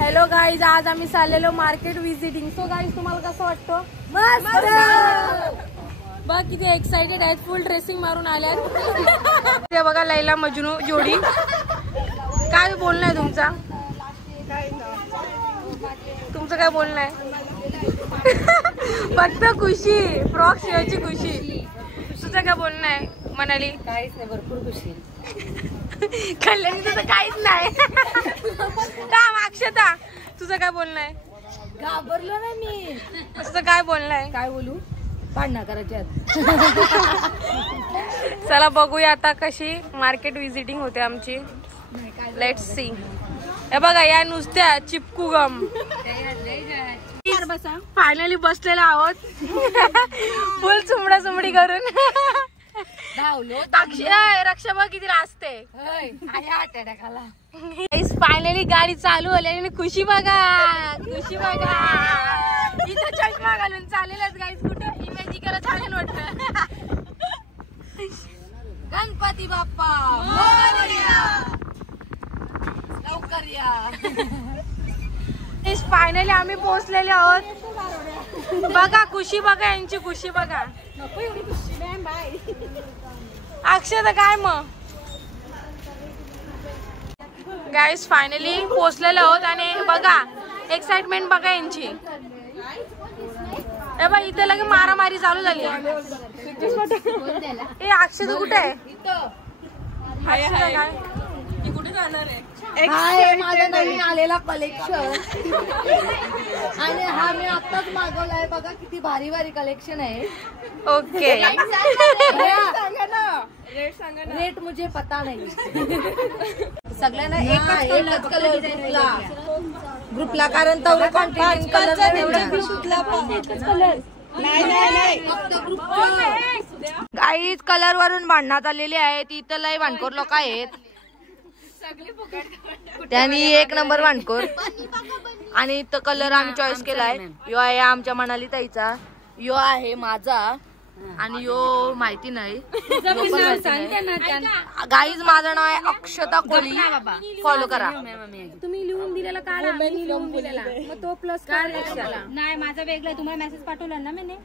Hello guys, आज आम्ही चाललेलो मार्केट विजिटिंग. सो गाईज, तुम्हाला कसं वाटतं? बघ किती एक्साइटेड आहेत, फुल ड्रेसिंग मारून आल्यात. ते बघा लैला मजनू जोडी. काय बोलणं आहे तुमचा? तुमचं काय बोलणं आहे? फक्त खुशी, फ्रॉक शिवायची खुशी. तुझं काय बोलणं आहे मनाली? काहीच नाही, भरपूर खुशी. कल्याणी तुझं काहीच नाही. काम अक्षता, तुझं काय बोलणं आहे? घाबरलो ना मी. तुझं काय बोलणं आहे? काय बोलू? भांडणं करायच्यात. चला बघूया आता कशी मार्केट विजिटिंग होते आमची. Let's see. हे बघा या नुसत्या चिपकू गम. फायनली बसलेलो आहोत फुल चुमडा चुमडी करून. रक्षा बघ किती असते. फायनली गाडी चालू झाली आणि खुशी बघा, खुशी बघा. इथं चष्मा घालून चालेलच गाईस. कुठं इमॅजिकला छान वाटतं. गणपती बाप्पा मोरया, लवकर या. फायनली आम्ही पोहोचलेले आहोत. बघा खुशी बघा, यांची खुशी बघा. अक्षता काय मग गाईस, फायनली पोहोचलेले आहोत आणि बघा एक्साइटमेंट बघा यांची. ए बा इथे लगे मारामारी चालू झाली. ए अक्षता कुठे आहे? कुठे जाणार आहे? माझं नवीन आलेला कलेक्शन आणि हा मी आताच मागवलाय. बघा किती भारी भारी कलेक्शन आहे. ओके रेट मुझे पता नाही. सगळ्यांना एकच कलर ग्रुपला कारण तर कॉन्टिन्यू कलर गाईज कलर वरून भांडणात आलेले आहेत. इथं लय भांडखोर लोक आहेत. त्यांनी एक नंबर भांडखोर. आणि इथं कलर आम्ही चॉईस केलाय. यो आहे आमच्या मनाली ताईचा, यो आहे माझा आणि यो माहिती नाही. गाईज माझं नाव आहे अक्षता कोळी. फॉलो करा. तुम्ही लिहून दिलेला काढा. मी लिहून दिलेला मग तो प्लस नाही, माझा वेगळा. तुम्हाला मेसेज पाठवला ना मी.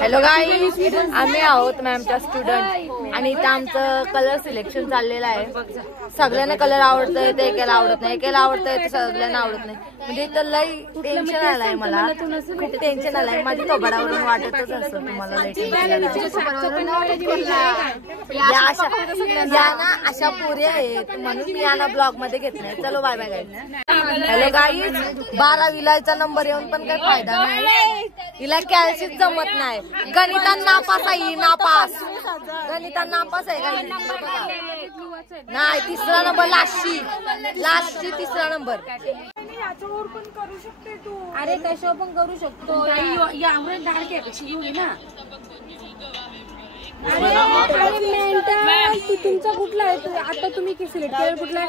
हॅलो गाईज, आम्ही आहोत मॅमच्या स्टुडंट आणि इथं आमचं कलर सिलेक्शन चाललेलं आहे. सगळ्यांना कलर आवडतंय ते एकाला आवडत नाही, एकाला आवडतंय ते सगळ्यांना आवडत नाही. म्हणजे इथं लई टेन्शन आलंय मला, खूप टेन्शन आलंय. माझी थोबाडावरून वाटतच असं तुम्हाला लई टेन्शन. अशा पुऱ्या आहेत म्हणून मी यांना ब्लॉग मध्ये घेत नाही. चलो bye bye guys. Hello guys, 12वीला नंबर येऊन पण काही फायदा नाही. हिला कॅल्शियम जमत नाही. गणितात नापास आहे, नापास. गणितात नापास आहे गाईज. नाही, तिसरा नंबर लास्टची तिसरा नंबर. याच्यावर पण करू शकते तू. अरे कशावर पण करू शकतो. तुमचा कुठला आहे? आता तुम्ही सिलेक्ट केलं कुठला आहे?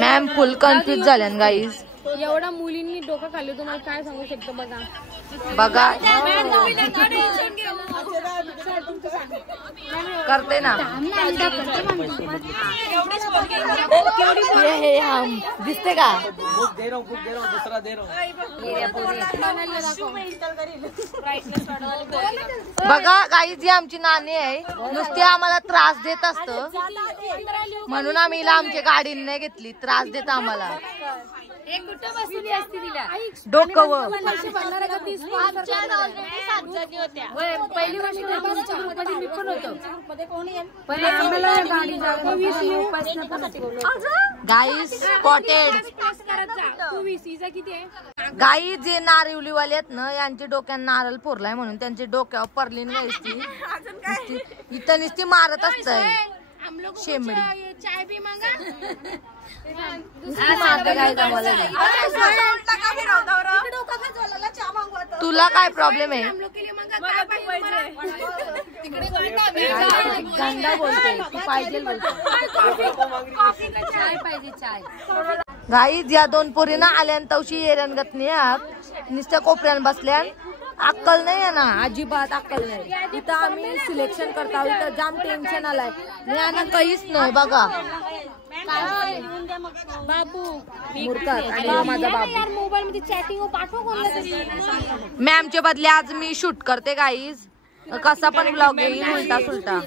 मॅम फुल कन्फ्युज झाल्या गाईज. एवढ्या मुलींनी डोकं खाल्लं, तुम्हाला काय सांगू शकतो बघा. बघा करते ना. दिसते का? बघा गाईज, ही आमची नानी आहे. नुसती आम्हाला त्रास देत असतं म्हणून आम्ही हिला आमच्या गाडीने घेतली. त्रास देत आम्हाला. डोकं पहिली गोष्ट मी पण होतो. Guys spotted. गाईज जे नारिवलीवाले आहेत ना, यांच्या डोक्यात नारळ फोरलाय म्हणून त्यांच्या डोक्यावर परलीन गाईची इथं नुसती मारत असतंय शेंबडी. चाय भी मांगा. तुला काय प्रॉब्लेम आहे? गंदा बोलते तू. पाहिजे गाईज या दोन पोरीना आल्यान तवशी एरनगत नुसत्या कोपऱ्यान बसल्या. अक्कल नाही आहे ना, अजिबात अक्कल नाही. इथं आम्ही सिलेक्शन करतो, इथं जाम टेन्शन आलाय. ज्ञाना काहीच नाही बघा. बाबू मूर्खात आणि माझा बाबू. मोबाईल मध्ये चॅटिंग पाठव. मॅमच्या बदले आज मी शूट करते गाईज. कसा पण ब्लॉग येईल उलटा सुलटा.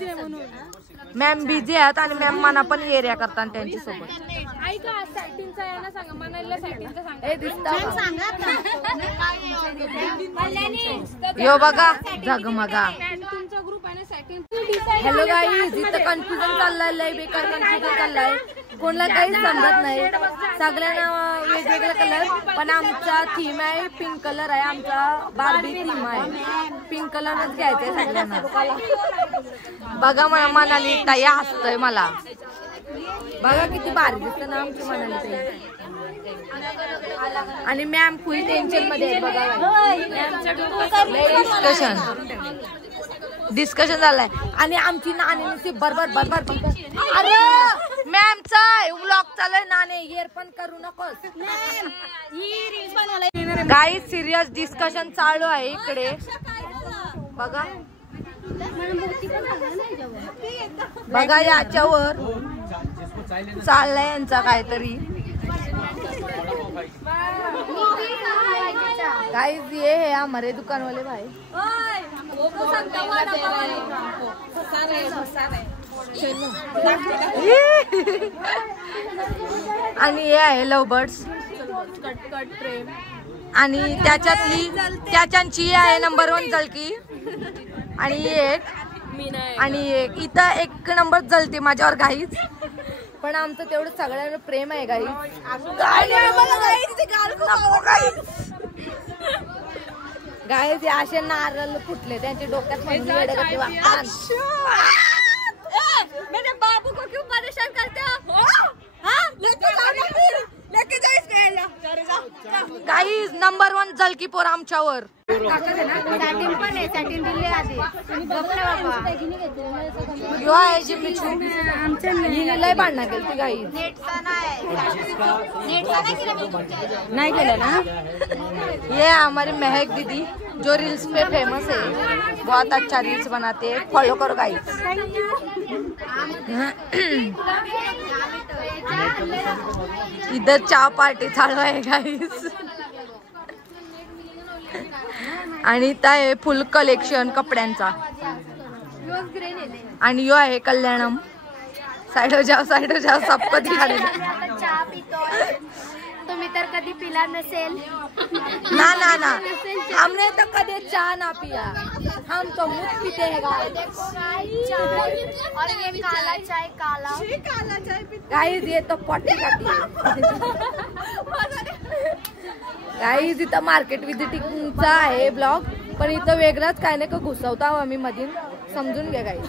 मॅम बिझी आहेत आणि मॅम मना पण एरिया करतात त्यांच्या सोबत. ऐका सेटिंगचा आहे ना, सांगा मनालीला सेटिंगचा सांगा. हे दिसतं यो बघा झगमगा. तुमचा ग्रुप आहे ना सेटिंग. हॅलो गाईज, इथं कन्फ्युजन चाललंय, लय बेकार कन्फ्युजन चाललंय. कोणाला काहीच समजत नाही, सगळ्यांना वेगवेगळा कलर. पण आमचा थीम आहे पिंक कलर आहे, आमचा बार्बी थीम आहे. पिंक कलरच घ्यायचंय सगळ्यांना. बघा मला मनाली ताई हसतोय मला. बघा किती भारी दिसतं ना आमची मनाली ताई. आणि मॅम फुल टेन्शन मध्ये बघा. डिस्कशन झालंय आणि आमची नाणी बरोबर बरोबर. अरे मॅमचा व्लॉग चालू नाणे इयर पण करू नकोस. काही सिरियस डिस्कशन चालू आहे इकडे बघा. बघा याच्यावर चाललंय यांचा काहीतरी. गाइस ये है हमारे दुकान वाले भाई. आणि हे आहे लव बर्ड्स. आणि त्याच्यांची आहे नंबर 1 जलकी. आणि एक इथं 1 नंबर जलते माझ्यावर गाईच. पण आमचं तेवढं सगळ्यांना प्रेम आहे गाईच. गाईज असे नारळ फुटले त्यांच्या डोक्यात. बाबू को क्यों परेशान करते हो? गाईज नंबर 1 जलकी पोर आमच्यावर. सॅटिन पण आहे, सॅटिन दिले आधी. यो आहे जिम्मीची. लय भांडणं केली ती गाईज. नहीं केलं ना. ये हमारी महक दीदी जो रील्स पे फेमस है, बहुत अच्छा रील्स बनाते हैं, फॉलो करो गाइस. इधर चहा पार्टी चालू आहे गाइस. आणि इथं आहे फुल कलेक्शन कपड्यांचा. आणि यो आहे कल्याणम. साइडो जाओ सबको दिखा दे. चहा पितोय तुम्ही तर कधी पिला नसेल ना. हमने तो कभी चाय ना पिया, हम तो मुझ पीते हैं गाइस. और ये काला चाय, काला चाय गाइस ये तो पॉटी खाती है. गाइस इथं मार्केट विजिटिंगचा आहे ब्लॉग, पण इथं वेगळाच काय नाही का घुसवता आम्ही मधीन. समजून घ्या गाइस.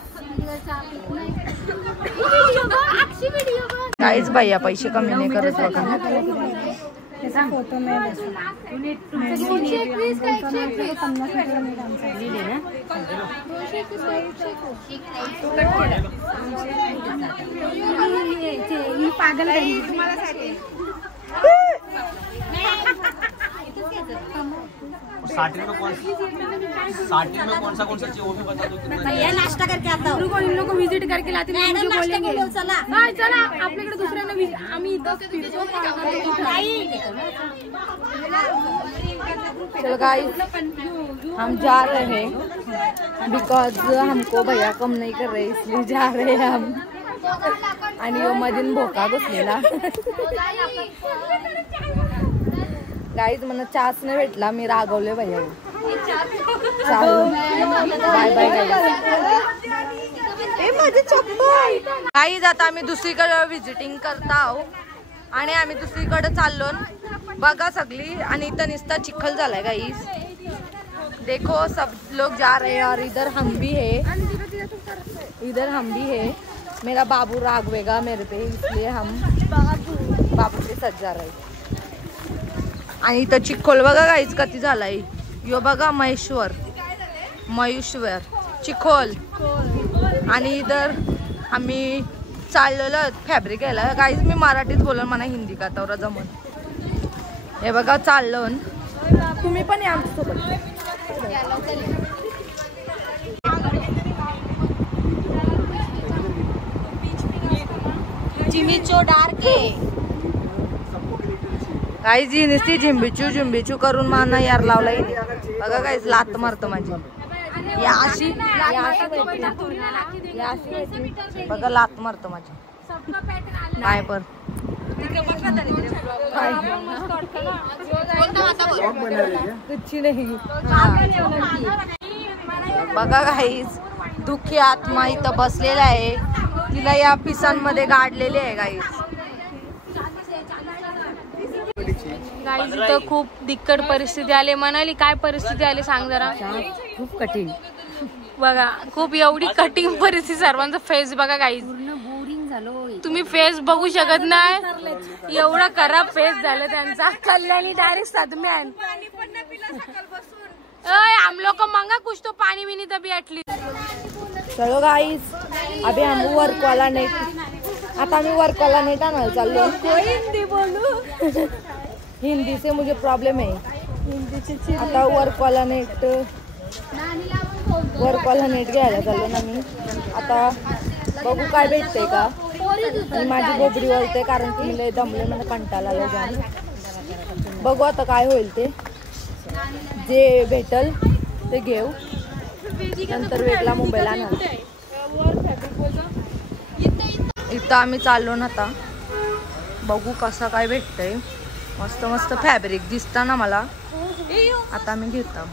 गाइस भैया पैसे कमी नाही करत बघा. फोटो में पागल साटिन में कौन सा चाहिए वो भी बता दो. भैया नाश्ता करके आता हूँ. इन लोगों को विजिट करके लाते हैं. मुझे बोलेंगे चला आपल्याकडे दुसऱ्यांना आम्ही चलो गाइस हम जा रहे हैं बिकॉज हमको भैया कम नहीं कर रहे इसलिए जा रहे हैं हम. आणि यो मधीन भोका बसलेला. गाईज मला चहाच नाही भेटला, मी रागवले भैया. Bye bye guys. आता आम्ही दुसरीकडे विजिटिंग करता आहो आणि आम्ही दुसरीकडे चाललो बघा सगळी. आणि इथं नुसता चिखल झालाय गाईज. देखो सब लोग जा रहे हैं और इधर हम भी है. मेरा बाबू रागवेगा मेरे पे, इसलिए हम बाबू के साथ जा रहे हैं. आणि इथं चिखल बघा गाईज किती झालाय. यो बघा महेश्वर चिखल. आणि इधर आम्ही चाललेलो फॅब्रिक घ्यायला. गाईज मी मराठीत बोलून मला हिंदी का तेवढं जमत. हे बघा चाललो. तुम्ही पण या आमच्यासोबत. चिमिचो डार्क आहे काही जी नुसती झिंबिचू करून माना यार लावला बघा काहीच लात मारतो माझी या अशी बघा लात मारतो माझी काय पण बघा काहीच दुःखी आत्मा इथं बसलेला आहे तिला या पिसांमध्ये गाडलेले आहे गाईस गाईज तर खूप दिक्कट परिस्थिती आली म्हणाली काय परिस्थिती आली सांग जरा खूप कठीण बघा खूप एवढी कठीण परिस्थिती सर्वांचा फेस बघा गाईज तुम्ही फेस बघू शकत नाही एवढा खराब फेस झालं त्यांचा कल्याणी डायरेक्ट सदम्यान हम लोग को मांगा कुछ तो पानी भी नहीं तभी एटलीस्ट चलो गाइस अभी हम वर्क वाला नेट आता आम्ही वर्क वाला नेट आणायला चाललो हिंदी बोलू हिंदी से मुझे प्रॉब्लम है आता वर्क वाला नेट घ्यायला चाललो ना मी आता बघू काय भेटतंय का मी माझी गोबरी वळते कारण की मी दमले मला कंटाळा आला जाऊन बघू आता काय होईल ते जे भेटल ते घेऊ नंतर वेगळा मुंबईला आणू इथं आम्ही चाललो ना आता बघू कसं काय भेटतंय मस्त मस्त फॅब्रिक दिसता ना मला आता मी घेतो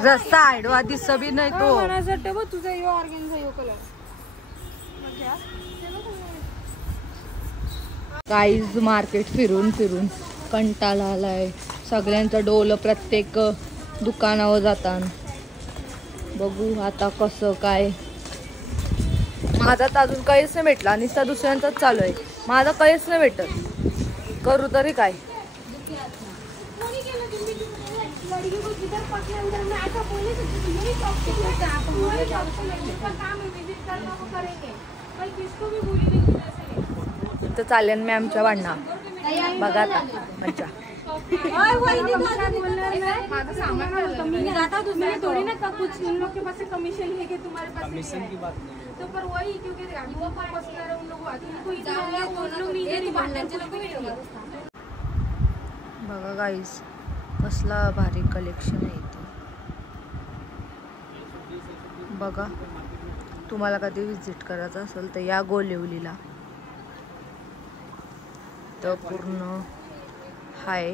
रस्ता आडवा दिस बी नाही तो तुझा यो ऑर्गेन्झा यो कलर गाईज मार्केट फिरून फिरून कंटाळा आलाय सगळ्यांचं डोलं प्रत्येक दुकानावर जातात बघू आता कसं काय माझा तर अजून काहीच नाही भेटला नुसता दुसऱ्यांचाच चालू आहे माझा काहीच नाही भेटत करू तरी काय इथं चालेल मी आमच्या भांडणा बघा आता मज्जा थोड़ी ना कुछ उन लोग के पास कमीशन है कि तुम्हारे पास कमीशन की बात नहीं तो पर वही क्योंकि वो पर्सनल उन लोग उनको बघा गाईस कसला भारी कलेक्शन आहे इथं बघा तुम्हाला कधी विजिट करायचं असेल तर या गोलिवलीला तर पूर्ण हाय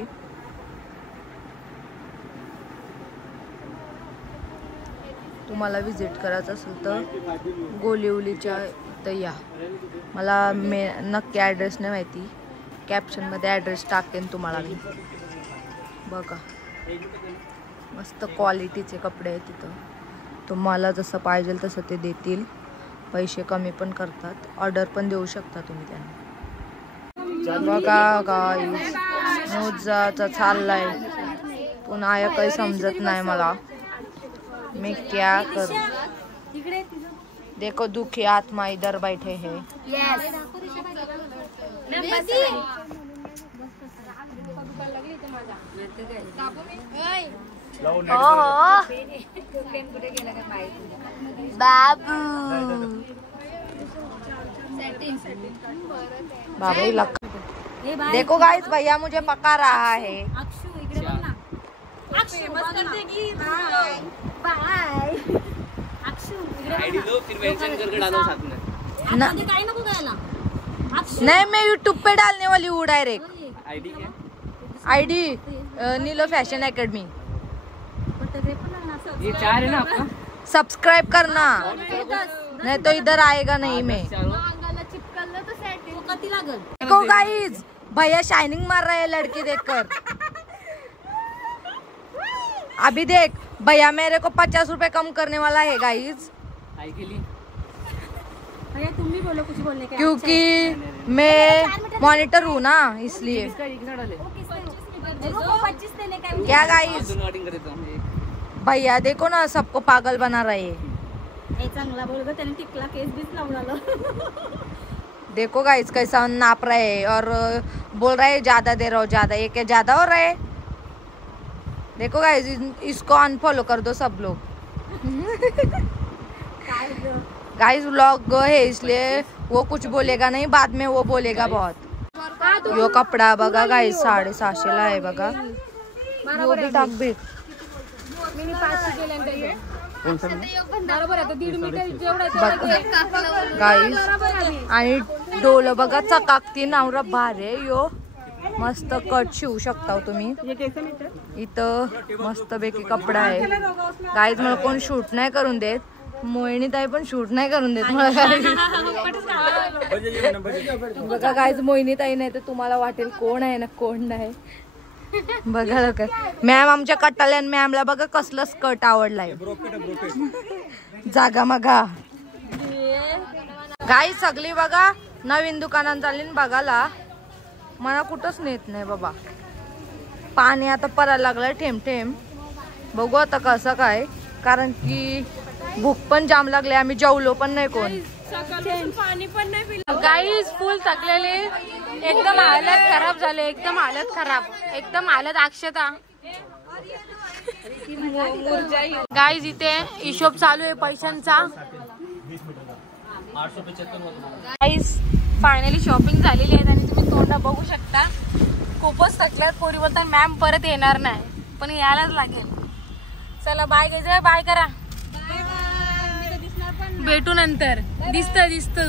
तुम्हाला विजिट करायचं असेल तर गोलिवलीच्या इथं या मला नक्की ॲड्रेस नाही माहिती कॅप्शनमध्ये ॲड्रेस टाकेन तुम्हाला मी बघा मस्त क्वालिटीचे कपडे आहेत तिथं तुम्हाला जसं पाहिजे तसं ते देतील पैसे कमी पण करतात ऑर्डर पण देऊ शकता तुम्ही त्यांना बघा गाईस मोजाचा चाललाय पुन्हा या काही समजत नाही मला मैं क्या करूं देखो दुखी आत्मा इधर बैठे हैं बाबू बाबू लक देखो गाइस भैया मुझे पका रहा है आईडी दो फिर मेंशन करके डालो साथ में नहीं मैं यूट्यूब पे डालने वाली हूँ डायरेक्ट आईडी क्या आईडी नीलो फैशन एकेडमी ये 4 है ना आपका सब्सक्राइब करना नहीं तो इधर आएगा नहीं मैं देखो गाइस भैया शाइनिंग मार रहे हैं लड़की देखकर अभी देख भैया मेरे को 50 रुपए कम करने वाला है गाइस आई के लिए भैया तुम भी बोलो कुछ बोलने के क्योंकि मैं मॉनिटर हूँ ना इसलिए क्या गाइस भैया देखो ना सबको पागल बना रहे हैं चांगला बोल ग त्याने टिकला केस बीस लावून आलं देखो गाइस कैसा नाप रहा है और बोल रहा है ज्यादा दे रहा हो ज्यादा, ये क्या ज्यादा हो रहा है? देखो गाइस इसको अनफॉलो कर दो सब लोग। गाइस व्लॉग है इसलिए वो कुछ बोलेगा नहीं, बाद में वो बोलेगा बहुत। यो कपडा बघा गाइस 750 ला आहे बघा। यो बी टाक बी गाइस आणि डोल बघा चकाकती नावरा भारे यो मस्त कट शिवू शकता तुम्ही इथं मस्त पैकी कपडा आहे गाइस। मला कोण शूट नाही करून देत, मोहिनी ताई पण शूट नाही करून देत मला बघा गाइस मोहिनी ताई नाही तर तुम्हाला वाटेल कोण आहे ना कोण नाही। बघा लोक मॅम आमच्या कट्टाल्यान मॅमला बघा कसलं स्कर्ट आवडलाय जागा मगा। गाइस सगळी बघा नवीन दुकानात चालली बघायला, मला कुठंच नेत नाही बाबा। पाणी आता पडायला लागलं ठेम ठेम, बघू आता कसं काय, कारण की भूक पण जाम लागले, आम्ही जेवलो पण नाही कोण। गाईज फुल थकलेले, एकदम हालत खराब झाले, एकदम हालत खराब, एकदम हालत अक्षता। गाईज इथे हिशोब चालू आहे पैशांचा। गाईज फायनली शॉपिंग झालेली आहे आणि तुम्ही तोंडा बघू शकता, खूपच थकल्यात पोरी बोलतात मॅम परत येणार नाही, पण यायलाच लागेल। चला बाय घ्यायचं, बाय करा, भेटू नंतर। दिसत तू